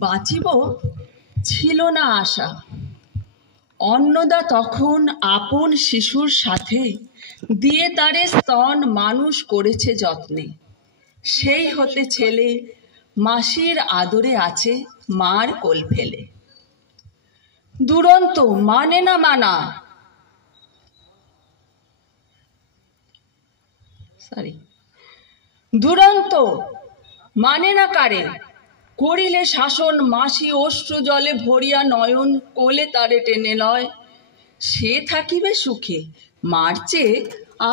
বাঁচিব ছিল না আশা। অন্নদা তখন আপন শিশুর সাথে দিয়ে তারে স্তন মানুষ করেছে যত্নে। সেই হতে ছেলে মাসির আদরে আছে মার কোল ফেলে। দুরন্ত মানে না মানা, দুরন্ত মানে না কারে, করিলে শাসন মাসি অশ্রু জলে ভরিয়া নয়ন কোলে তারে টেনে লয়। সে থাকিবে সুখে মার চেয়ে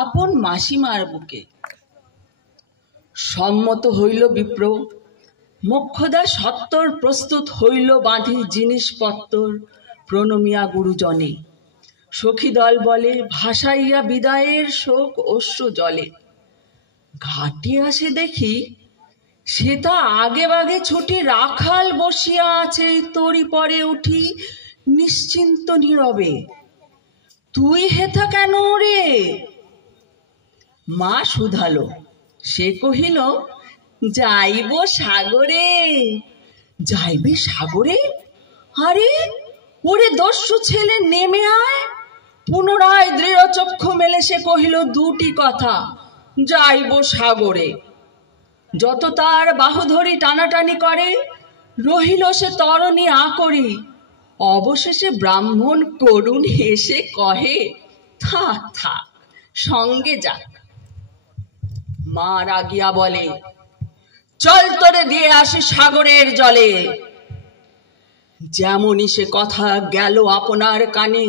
আপন মাসিমার বুকে। সম্মত হইল বিপ্র, মোক্ষদা সত্তর প্রস্তুত হইল বাঁধি জিনিসপত্তর প্রণমিয়া গুরুজনে। সখী দল বলে ভাসাইয়া বিদায়ের শোক অশ্রু জলে। ঘাটে আসে দেখি সে তা আগে বাগে ছুটি রাখাল বসিয়া আছে তরি পরে উঠি নিশ্চিন্ত নীরবে। তুই হেথা কেন রে? মা শুধালো, সে কহিল যাইব সাগরে। যাইবে সাগরে? আরে ওরে দস্যু ছেলে নেমে আয়। পুনরায় দৃঢ় চক্ষু মেলে সে কহিল দুটি কথা, যাইব সাগরে। যত তার বাহু ধরি টানাটানি করে রহিল সে তরণী আকরি। অবশেষে ব্রাহ্মণ করুণ হেসে কহে থাক থাক সঙ্গে যাক। মা রাগিয়া বলে চল তোরে দিয়ে আসি সাগরের জলে। যেমনই সে কথা গেল আপনার কানে,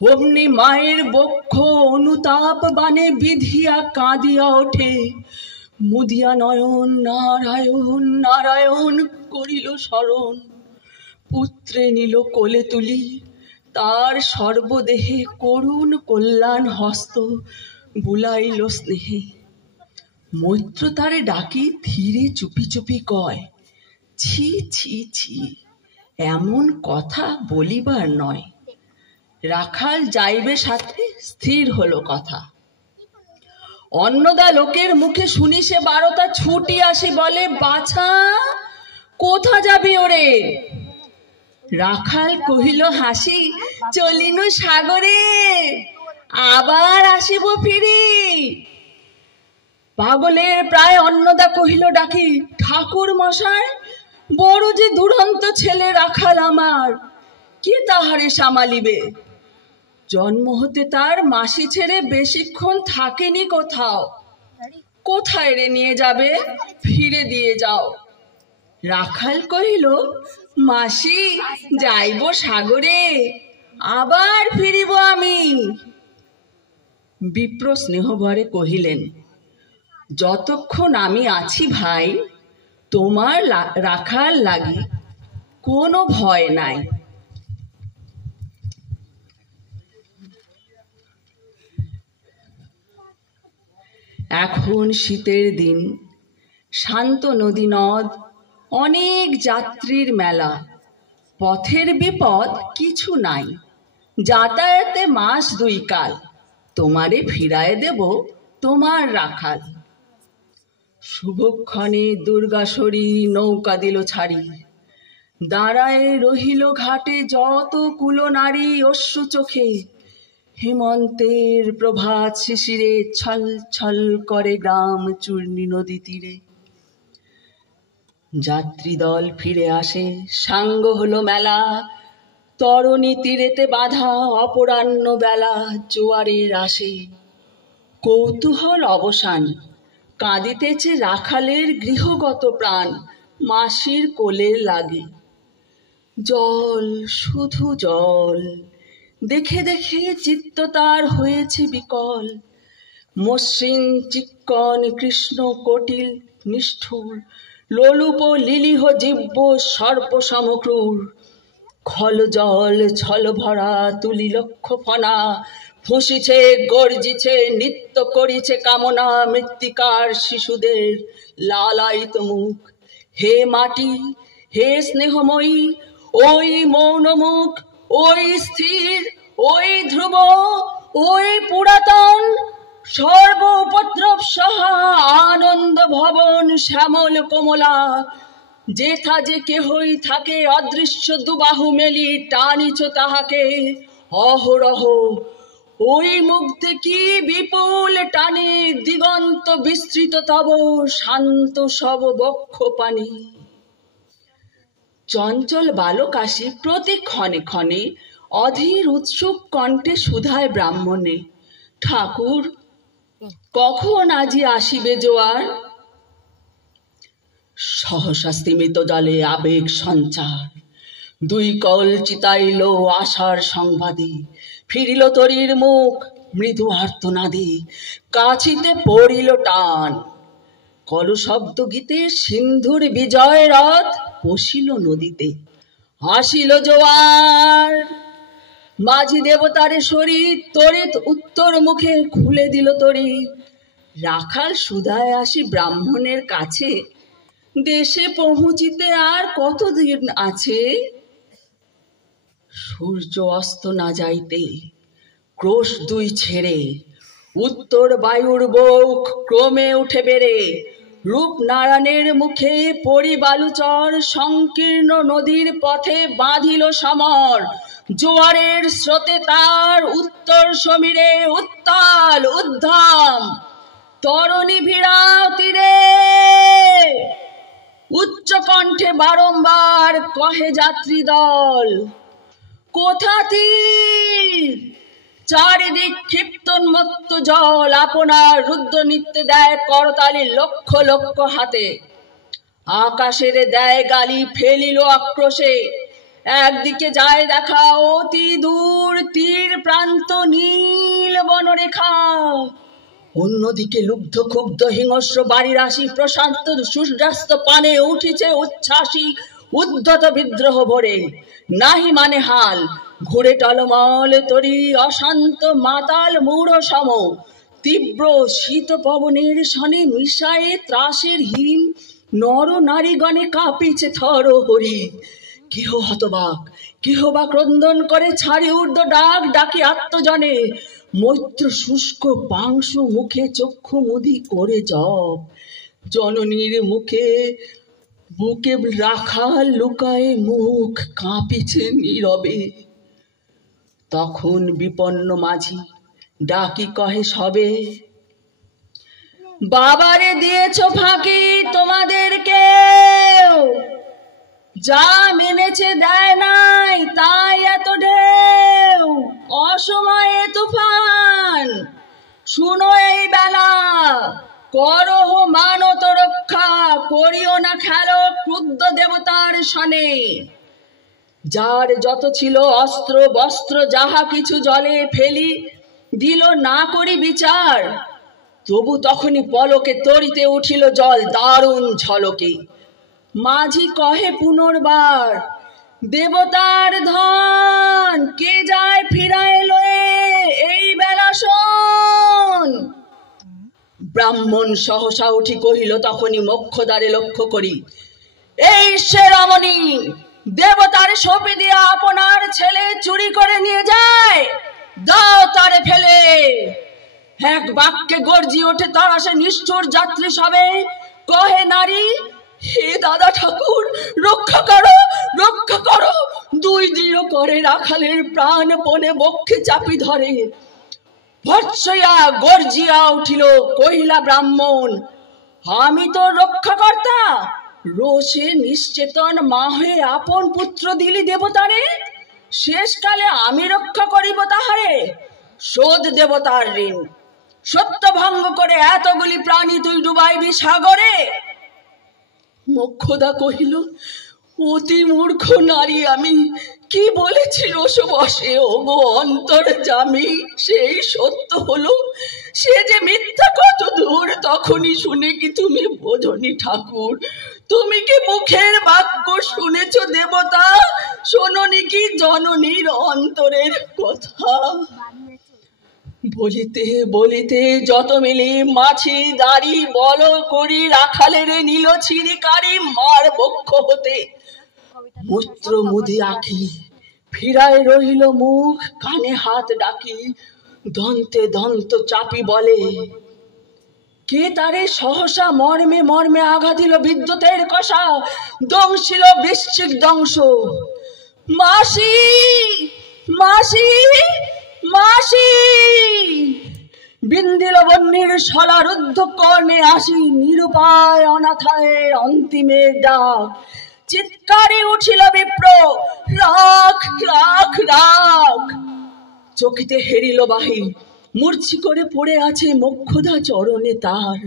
অমনি মায়ের বক্ষ অনুতাপ বানে বিধিয়া কাঁদিয়া ওঠে। মুদিয়া নয়ন নারায়ণ নারায়ণ করিল স্মরণ। পুত্রে নিল কোলে তুলি, তার সর্বদেহে করুণ কল্যাণ হস্ত বুলাইল স্নেহে। মৈত্র তারে ডাকি ধীরে চুপি চুপি কয়, ছি ছি ছি, এমন কথা বলিবার নয়। রাখাল যাইবে সাথে, স্থির হলো কথা। অন্নদা লোকের মুখে শুনি সে বারতা ছুটি আসি বলে, বাছা কোথা যাবি ওরে? রাখাল কহিল হাসি, চলিনু সাগরে, আবার আসিব ফিরি। পাগলের প্রায় অন্নদা কহিল ডাকি, ঠাকুর মশাই বড় যে দুরন্ত ছেলে রাখাল আমার, কি তাহারে সামালিবে? জন্ম হতে তার মাসি ছেড়ে বেশিক্ষণ থাকেনি কোথাও। কোথায় রে নিয়ে যাবে? ফিরে দিয়ে যাও। রাখাল কহিল মাসি যাইব সাগরে, আবার ফিরিব আমি। বিপ্র স্নেহভরে কহিলেন, যতক্ষণ আমি আছি ভাই, তোমার রাখাল লাগি কোনো ভয় নাই। এখন শীতের দিন, শান্ত নদী নদ, অনেক যাত্রীর মেলা। পথের বিপদ কিছু নাই, যাতায়াতে মাস দুই কাল। তোমারে ফিরায় দেব তোমার রাখাল। শুভক্ষণে দুর্গাসরী নৌকা দিল ছাড়ি। দাঁড়ায় রহিল ঘাটে যত কুলনারী অশ্রু চোখে। হেমন্তের প্রভাত শিশিরে ছল ছল করে গ্রাম চূর্ণী নদী তীরে। যাত্রী দল ফিরে আসে, সাঙ্গ হলো মেলা। তরণী তীরেতে বাঁধা অপরাহ্ন বেলা জোয়ারের আসে। কৌতূহল অবসান, কাঁদিতেছে রাখালের গৃহগত প্রাণ মাসির কোলের লাগে। জল শুধু জল, দেখে দেখে চিত্ত তার হয়েছে বিকল। মসৃণ চিক্কণ কৃষ্ণ কটিল নিষ্ঠুর, লোলুপ লিলিহ জিহ্ব সর্বসমক্রূর। খল জল ছল ভরা তুলি লক্ষ ফনা, ফুঁসিছে গর্জিছে নৃত্য করিছে কামনা মৃত্তিকার শিশুদের লালায়িত মুখ। হে মাটি, হে স্নেহময়ী, ওই মৌন মুখ, ওই স্থির, ওই ধ্রুব, ওই পুরাতন, সর্ব উপদ্রব সহা আনন্দ ভবন শ্যামল কমলা, যেথা যে কেহই থাকে অদৃশ্য দুবাহু মেলি টানিছ তাহাকে অহরহ। ওই মুগ্ধে কি বিপুল টানে দিগন্ত বিস্তৃত তব শান্ত সব বক্ষ পানি। চঞ্চল বালক আসি প্রতি ক্ষণে ক্ষণে অধীর উৎসুক কণ্ঠে সুধায় ব্রাহ্মণে, ঠাকুর কখন আজি আসিবে জোয়ার? সহসা স্তিমিত জলে আবেগ সঞ্চার, দুই কল চিতাইল আশার সংবাদে। ফিরিল তরীর মুখ মৃদু আর্তনাদে, কাছিতে পড়িল টান। কল শব্দ গীতে সিন্ধুর বিজয় রথ পশিল নদীতে। আসিল জোয়ার, মাঝি দেবতারে শরীর তরিত উত্তর মুখে খুলে দিল তরি। রাখাল সুধায় আসি ব্রাহ্মণের কাছে, দেশে পৌঁছিতে আর কতদিন আছে? সূর্য অস্ত না যাইতে ক্রোশ দুই ছেড়ে, উত্তর বায়ুর বুক ক্রমে উঠে বেড়ে। রূপনারায়ণের মুখে পরিবালুচর, সংকীর্ণ নদীর পথে বাঁধিল সমর। জোয়ারের স্রোতে তার উত্তর সমীরে উত্তাল উদ্ধাম। তরণী ভিড়াও তীরে, উচ্চ কণ্ঠে বারংবার কহে যাত্রী দল, কোথা তীর? চারিদিক ক্ষিপ্তোন্মত্ত জল আপনার রুদ্র নৃত্যে দেয় করতালি লক্ষ লক্ষ হাতে। আকাশের দেয় গালি ফেলিল আক্রোশে, একদিকে যায় দেখা অতি দূর তীর প্রান্ত নীল বনরেখা। অন্যদিকে লুব্ধ ক্ষুব্ধ হিংস্র বাড়ির আসি প্রশান্ত সূর্যাস্ত পানে উঠিছে উচ্ছ্বাসী উদ্ধত বিদ্রোহ ভরে। নাহি মানে হাল, ঘুরে টলমল তরি অশান্ত মাতাল মূঢ় সম। তীব্র শীত পবনের সনে মিশায়ে ত্রাসের হিম, নর নারীগণে কাঁপিছে থর হরি। কেহ হতবাক, কেহ বা ক্রন্দন করে ছাড়ি ঊর্ধ্ব ডাক ডাকি আত্মজনে। মৈত্র শুষ্ক পাংশু মুখে চক্ষু মুদি করে জপ, জননীর মুখে বুকে রাখা লুকায়ে মুখ কাঁপিছে নীরবে। তখন বিপন্ন মাঝি ডাকি কহে সবে, বাবারে দিয়েছ ফাঁকি তোমাদেরকে, যা মেনেছে দেয় নাই তাই এত ঢেউ। অসময়ে তুফান, শুনো এই বেলা, করহ মানত রক্ষা, করিও না খেলো ক্রুদ্ধ দেবতার সনে। যার যত ছিল অস্ত্র বস্ত্র যাহা কিছু জলে ফেলি দিল না করি বিচার। তবু তখনই পলকে তরিতে উঠিল জল দারুণ ঝলকে। মাঝি কহে পুনর্বার, দেবতার ধন কে যায় ফিরায় লয়ে এই বেলা শোন। ব্রাহ্মণ সহসা উঠি কহিল তখনই মোক্ষদ্বারে লক্ষ্য করি, এই সে রমণী, দেবতার সঁপে দিয়া আপনার ছেলে চুরি করে নিয়ে যায়, দাও তারে ফেলে। এক বাক্যে গর্জি ওঠে তরাসে নিষ্ঠুর যাত্রী সবে। কহে নারী, হে দাদা ঠাকুর, রক্ষা করো রক্ষা করো। দুই দৃঢ় করে রাখালের প্রাণ পণে বক্ষে চাপি ধরে। ভর্ৎসয়া গর্জিয়া উঠিল কহিলা ব্রাহ্মণ, আমি তো রক্ষাকর্তা। রোষে নিশ্চেতন মা হয়ে আপন পুত্র দিলি দেবতারে, শেষকালে আমি রক্ষা করিব তাহারে। শোধ দেবতার ঋণ, সত্য ভঙ্গ করে এতগুলি প্রাণী তুই ডুবাইবি সাগরে। মোক্ষদা কহিল, অতি মূর্খ নারী আমি, কি বলেছি রোষবশে ওগো অন্তর্যামী। সেই সত্য হলো, সে যে মিথ্যা কত দূর তখনই শুনে কি তুমি বোঝনি ঠাকুর? তুমি কি মুখের বাক্য শুনেছ দেবতা, শোনোনি কি জননীর অন্তরের কথা? বলিতে বলিতে যত মিলি মাছি দাড়ি বল করি রাখালের নীল ছিরিকারি মার বক্ষ হতে। মূত্র মুদি আঁখি ফিরায় রহিল মুখ, কানে হাত ডাকি দন্তে দন্ত চাপি বলে, কে তারে সহসা মর্মে মর্মে আঘাত দিল বিদ্যুতের কষা, দংশিল বৃশ্চিক দংশ। মাসি মাসি মাসি বিন্দিল বন্যের শলারুদ্ধ কর্ণে আসি, নিরুপায় অনাথায় অন্তিমের ডাক। চিৎকারে উঠিল বিপ্র, রাখ রাখ রাখ। চকিতে হেরিল বাহি, মূর্ছি করে পড়ে আছে মোক্ষদা চরণে তার।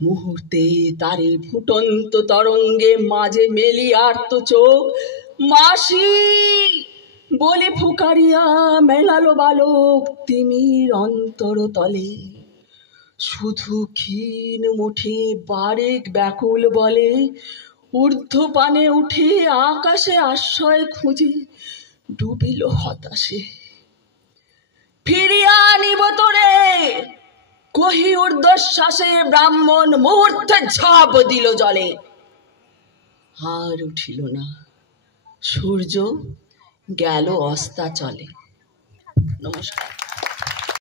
মুহূর্তে তারে ফুটন্ত তরঙ্গে মাঝে মেলি আর্ত চোখ। মাসি বলে ফুকারিয়া মেলালো বালক তিমির অন্তর তলে। শুধু ক্ষীণ মুঠে বারেক ব্যাকুল বলে, ঊর্ধ্ব পানে উঠে আকাশে আশ্রয় খুঁজে ডুবিল হতাশে। ফিরিয়া নিব তোরে কহি ঊর্ধ্বশ্বাসে, ব্রাহ্মণ মুহূর্তে ঝাঁপ দিল জলে। আর উঠিল না, সূর্য গেল অস্তাচলে। নমস্কার।